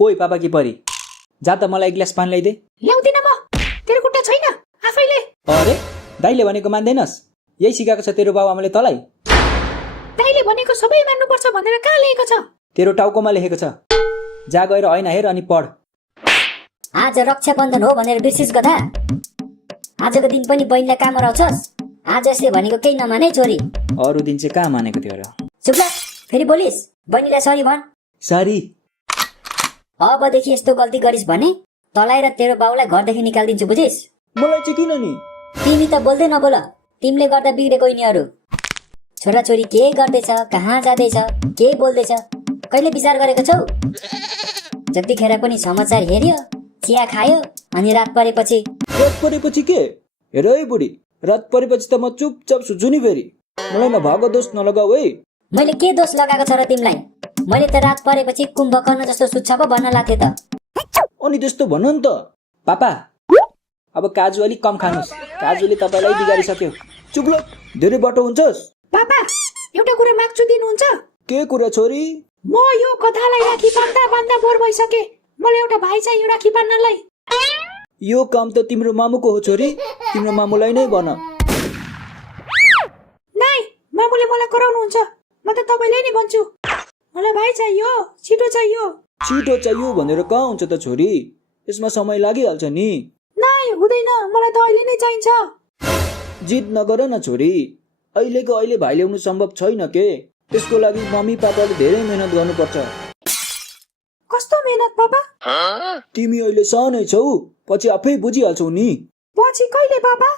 ओइ पापा कि परी, जा त मलाई एक ग्लास पानी ल्याइदे। ल्याउँदिन म, तेरो खुट्टा छैन आफैले। अरे दाइले भनेको मान्दैनस्? यही सिकाएको छ तेरो बाबुआमाले तँलाई? दाइले भनेको सबै मान्नुपर्छ भनेर कहाँ लेखेको छ? तेरो टाउकोमा लेखेको छ। जा गएर ऐना हेर अनि पढ। आज रक्षाबन्धन हो भनेर बिर्सिस गधा। आजको दिन पनि बहिनीलाई काम हराउँछस्। आज यसले भनेको केही नमाने छोरी। अरू दिन चाहिँ कहाँ मानेको थियो र? चुप लाग, फेरि बोलिस। बहिनीलाई सरी भन। सारी। अबदेखि यस्तो गल्ती गरिस् भने तँलाई र तेरो बाउलाई घरदेखि निकालिदिन्छु, बुझिस? मलाई चाहिँ किन नि? तिमी त बोल्दै नबोल। तिमीले गर्दा बिग्रेको यिनीहरू। छोराछोरी के गर्दैछ, कहाँ जाँदैछ, के बोल्दैछ, कहिले विचार गरेको छौ? जतिखेर पनि समाचार हेर्यो, चिया खायो, अनि रात परेपछि के? हेर है बुढी, रात परेपछि त म चुपचाप सुत्छु नि फेरि। मलाई नभएको दोष नलगाऊ है। मैले के दोष लगाएको छ र तिमीलाई? मैले त रात परेपछि कुम्भकर्ण जस्तो सुत्छ पो भन्न लाग्थे त। अनि त्यस्तो भन नि त। पापा, अब काजु अलिक कम खानुस्। काजुले तपाईँलाई बिगारिसक्यो। चुप ल, धेरै बाटो हुन्छस्। पापा, एउटा कुरा माग्छु, दिनुहुन्छ? के कुरा छोरी? म यो कथालाई राखी बान्दा बोर भइसके। मलाई एउटा भाइ चाहियो राखी बान्नलाई। यो काम त तिम्रो मामुको हो छोरी। तिम्रो मामुलाई नै भन। नाइ, मामुले मलाई कराउनुहुन्छ। म त तपाईलाई नै भन्छु। मलाई भाइ चाहियो, छिटो चाहियो। छिटो चाहियो भनेर कहाँ हुन्छ त छोरी? यसमा समय लागिहाल्छ नि। नाइ, हुँदैन, मलाई त अहिले नै चाहिन्छ। जिद नगर न छोरी। अहिलेको अहिले भाइ ल्याउनु सम्भव छैन के। त्यसको लागि मम्मी पापाले धेरै मेहनत गर्नुपर्छ। कस्तो मेहनत पापा? तिमी अहिले सानै छौ, पछि आफै बुझिहाल्छौ नि। पछि कहिले पापा?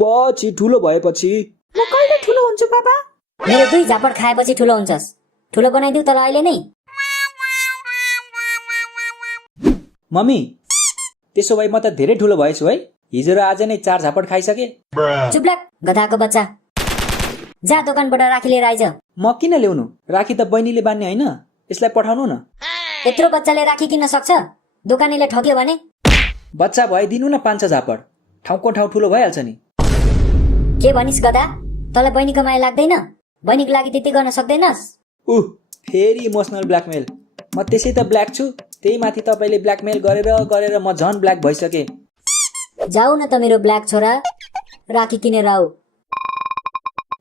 पछि ठुलो भएपछि। म कहिले ठुलो हुन्छु पापा? मेरो 2 झापड खाएपछि ठुलो हुन्छस्। ठुलो बनाइदिउ तल अहिले नै। मम्मी, त्यसो भए म त धेरै ठुलो भएछु है। हिजो र आज नै 4 झापड खाइसके। चुप लाग, गधाको बच्चा। जा दोकानबाट राखी लिएर आइज। म किन ल्याउनु? राखी त बहिनीले बान्ने होइन। यसलाई पठाउनु न। यत्रो बच्चाले राखी किन्न सक्छ? दोकानीले ठग्यो भने? बच्चा भए दिनु न 5 झापड। ठाउँको ठाउँ ठुलो भइहाल्छ नि। के भनिस् गधा? तँलाई बहिनीको माया लाग्दैन? बहिनीको लागि त्यति गर्न सक्दैनस्? फेरि इमोसनल ब्ल्याकमेल। म त्यसै त ब्ल्याक छु, त्यही माथि तपाईँले ब्ल्याकमेल गरेर म झन ब्ल्याक भइसके। जाऊ न त मेरो ब्ल्याक छोरा, राखी किनेर आऊ।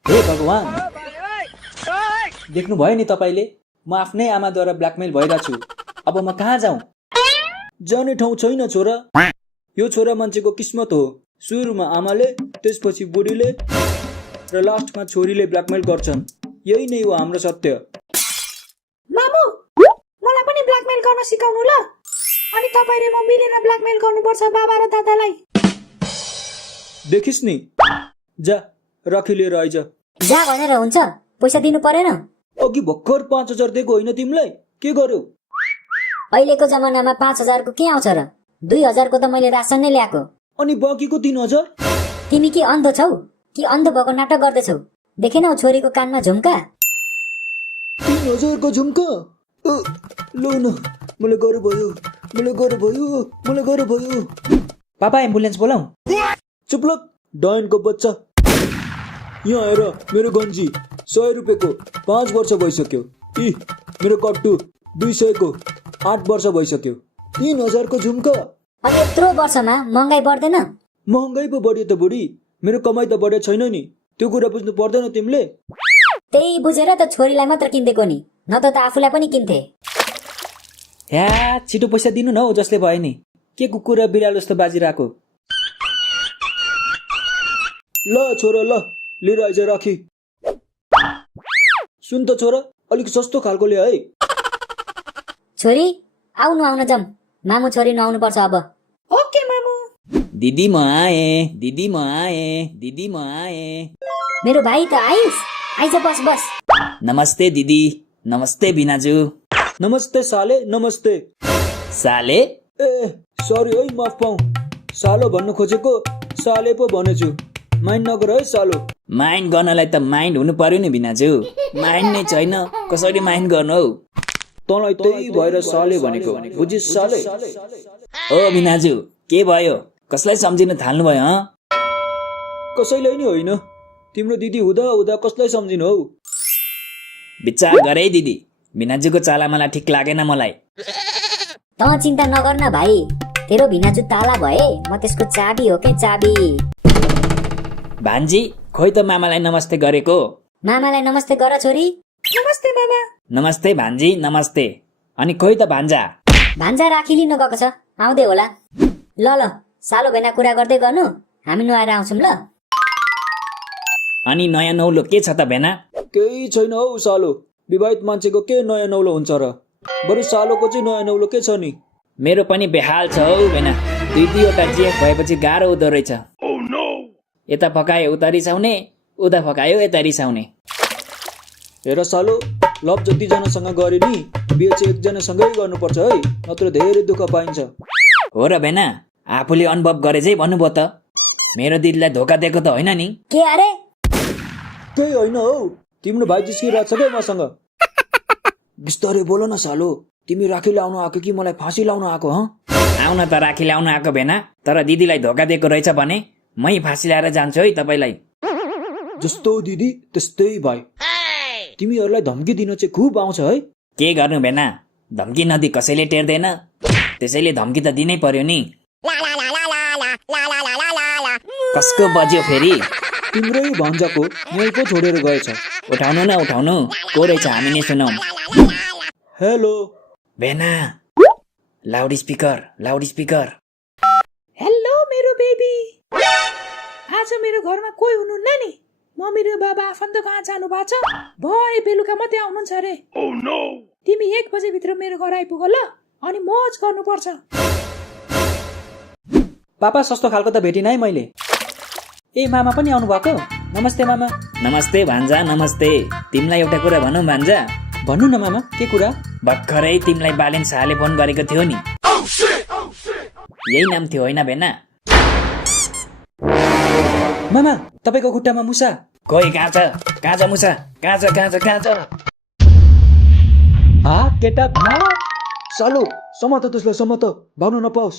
हे भगवान, देख्नु भयो नि तपाईँले, म आफ्नै आमाद्वारा ब्ल्याकमेल भइरहेको छु। अब म कहाँ जाउँ? जाने ठाउँ छैन छोरा। यो छोरा मान्छेको किस्मत हो। सुरुमा आमाले, त्यसपछि बुढीले र लास्टमा छोरीले ब्ल्याकमेल गर्छन्। यही नै हो हाम्रो सत्य। मामु, मलाई पनि ब्ल्याकमेल गर्न सिकाउनु ल। अनि तपाईले म मिलेर ब्ल्याकमेल गर्नुपर्छ बाबा र दादालाई। देखिस् नि, जा राखी लिएर आइज। जा भनेर हुन्छ? पैसा दिनु परेन? अघि भर्खर 5000 दिएको होइन तिमीलाई? के गर्यौ? अहिलेको जमानामा 5000 को के आउँछ र? 2000 को त मैले रासन नै ल्याएको। अनि बाँकीको 3000? तिमी के अन्धो छौ? कि अन्धो भएको नाटक गर्दैछौ? देखेनौ छोरीको कानमा झुम्का? 3000 को झुम्का? ल न, मलाई गाह्रो भयो। पापा, एम्बुलेन्स बोलाऊ। चुप लग, डायनको बच्चा। यहाँ हेर, मेरो गन्जी 100 रुपियाँको 5 वर्ष भइसक्यो। मेरो कट्टु 200 को 8 वर्ष भइसक्यो। 3000 को झुम्का? अनि यत्रो वर्षमा महँगाई बढ्दैन? महँगाई पो बढ्यो त बुढी। मेरो कमाई त बढेको छैन नि। त्यो कुरा बुझ्नु पर्दैन तिमीले? त्यही बुझेर त छोरीलाई मात्र किन्देको नि, न त आफूलाई पनि किन्थे। या, छिटो पैसा दिनु न हौ जसले भयो नि। के कुकुर र बिरालो जस्तो बाजिरहेको? ल छोरा, ल लिएर आइज राखी। सुन त छोरा, अलिक सस्तो खालको ल्या है। छोरी आउन जाम। मामु छोरी नआउनु पर्छ अब। ओके मामु। दिदी म आए। मेरो भाइ त आइज बस। नमस्ते दिदी। नमस्ते बिनाजु। नमस्ते साले। नमस्ते साले। सरी है, माफ पाऊ। सालो भन्नु खोजेको साले पो भनेछु। माइन्ड नगर है सालो। माइन्ड गर्नलाई त माइन्ड हुनु पर्यो नि बिनाजु। माइन्ड नै छैन, कसरी माइन्ड गर्नु हौ? तँलाई त्यही भएर साले भनेको, बुझिस् साले? ओ बिनाजु, के भयो? कसलाई सम्झिन थाल्नु भयो? कसैलाई नि होइन, तिम्रो दिदी हुँदा कसलाई सम्झिनु हौ? विचार गरे दिदी। बिनाजुको चाला मलाई ठिक लागेन मलाई। त चिन्ता नगर न भाइ, तेरो भिनाजु ताला भए म त्यसको चाबी हो के चाबी। भान्जी खोइ त मामालाई नमस्ते गरेको। मामालाई नमस्ते गर छोरी। नमस्ते मामा। नमस्ते भान्जी नमस्ते। अनि खोइ त भान्जा। भान्जा राखिलिन गएको छ, आउँदै होला। ल ल सालो भेना कुरा गर्दै गर्नु, हामी नुहाएर आउँछौँ ल। अनि नयाँ नौलो के छ त भेना? केही छैन हौ सालो, विवाहित मान्छेको के नयाँ नौलो हुन्छ र, बरु सालोको चाहिँ नयाँ नौलो के छ नि? मेरो पनि बेहाल छ हौ भेना, 2-2वटा जिएफ भएपछि गाह्रो हुँदो रहेछ। यता फकायो उता रिसाउने, उता फकायो यता रिसाउने। हेर सालो, लभ जतिजनासँग गरे नि बिहे चाहिँ एकजनासँगै गर्नुपर्छ है, नत्र धेरै दुःख पाइन्छ। हो र भेना, आफूले अनुभव गरे चाहिँ भन्नुभयो त। मेरो दिदीलाई धोका दिएको त होइन नि? के अरे? त्यही होइन हौ, तिम्रो भाइ जिस्किरहेको छ क्या मसँग। बिस्तारै बोल न सालो, तिमी राखी लाउन आएको कि मलाई फाँसी लाउन आएको? आउन त राखी ल्याउन आएको भेना, तर दिदीलाई धोका दिएको रहेछ भने मै फाँसी ल्याएर जान्छु है तपाईँलाई। जस्तो दिदी त्यस्तै भाइ, तिमीहरूलाई धम्की दिन चाहिँ खुब आउँछ है। के गर्नु भेना, धम्की नदी कसैले टेर्दैन, त्यसैले धम्की त दिनै पर्यो नि। कसको बज्यो फेरि? तिम्रै भान्जाको, मै पो छोडेर गएछ। उठाउनु न उठाउनु, को रहेछ हामी नै सुनौ। हेलो भेना, loud speaker loud speaker. Hello मेरो बेबी। आज मेरो घरमा कोही हुनुहुन्न नि? मम्मी र बाबा आफन्त कहाँ जानु भएको छ? भए बेलुका मात्रै आउनुहुन्छ अरे। तिमी 1 बजे भित्र मेरो घर आइपुग ल, अनि मोज गर्नुपर्छ। पापा सस्तो खालको त भेटिन है मैले। ए मामा पनि आउनु भएको? नमस्ते मामा। नमस्ते भान्जा नमस्ते। तिमीलाई एउटा कुरा भनौँ भान्जा? भन्नु न मामा, के कुरा? भर्खरै तिमीलाई बालेन शाहले फोन गरेको थियो नि। यही नाम थियो होइन भेना? मामा तपाईँको खुट्टामा मुसा। खोइ कहाँ छ मुसा, कहाँ छ? केटा सालो समात त्यसलाई, समात, भाग्न नपाओस्।